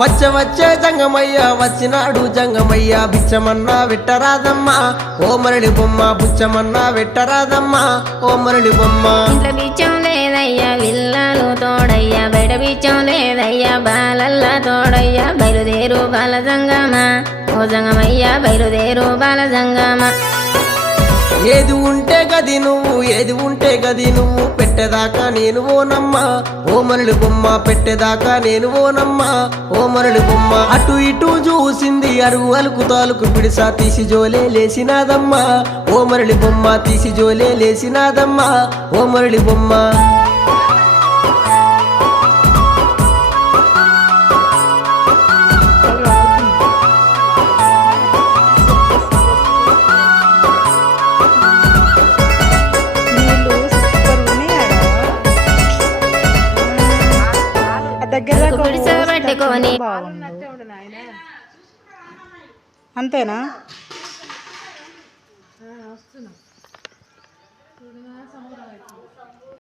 వచ్చే జంగమయ్య వచ్చినాడు జంగమయ్య బిచ్చమన్నా వెట్టరాదమ్మా ఓ మరళి బొమ్మ బుచ్చమన్నా వెట్టరాదమ్మా ఓ మరళి బొమ్మ. ఇంట్లో బిచ్చం లేదయ్యా విల్లాలు తోడయ్యా బయట బిచ్చం లేదయ్యా బాలల్లా తోడయ్యా బయలుదేరు బాల జంగమా ఓ జంగమయ్యా బయలుదేరు బాల జంగమా. ఏది ఉంటే గది నువ్వు ఏది ఉంటే గది నువ్వు పెట్టేదాకా నేను ఓనమ్మా ఓ మరళి బొమ్మ పెట్టేదాకా నేను ఓనమ్మా ఓ మరళి బొమ్మ. అటు ఇటు చూసింది అరుగు అలుకు తాలుకు పిడిసా తీసి జోలే లేసినాదమ్మా ఓ మరళి బొమ్మ తీసి జోలే లేసినాదమ్మా ఓ మరళి బొమ్మ. పట్టుకొని అంతేనా.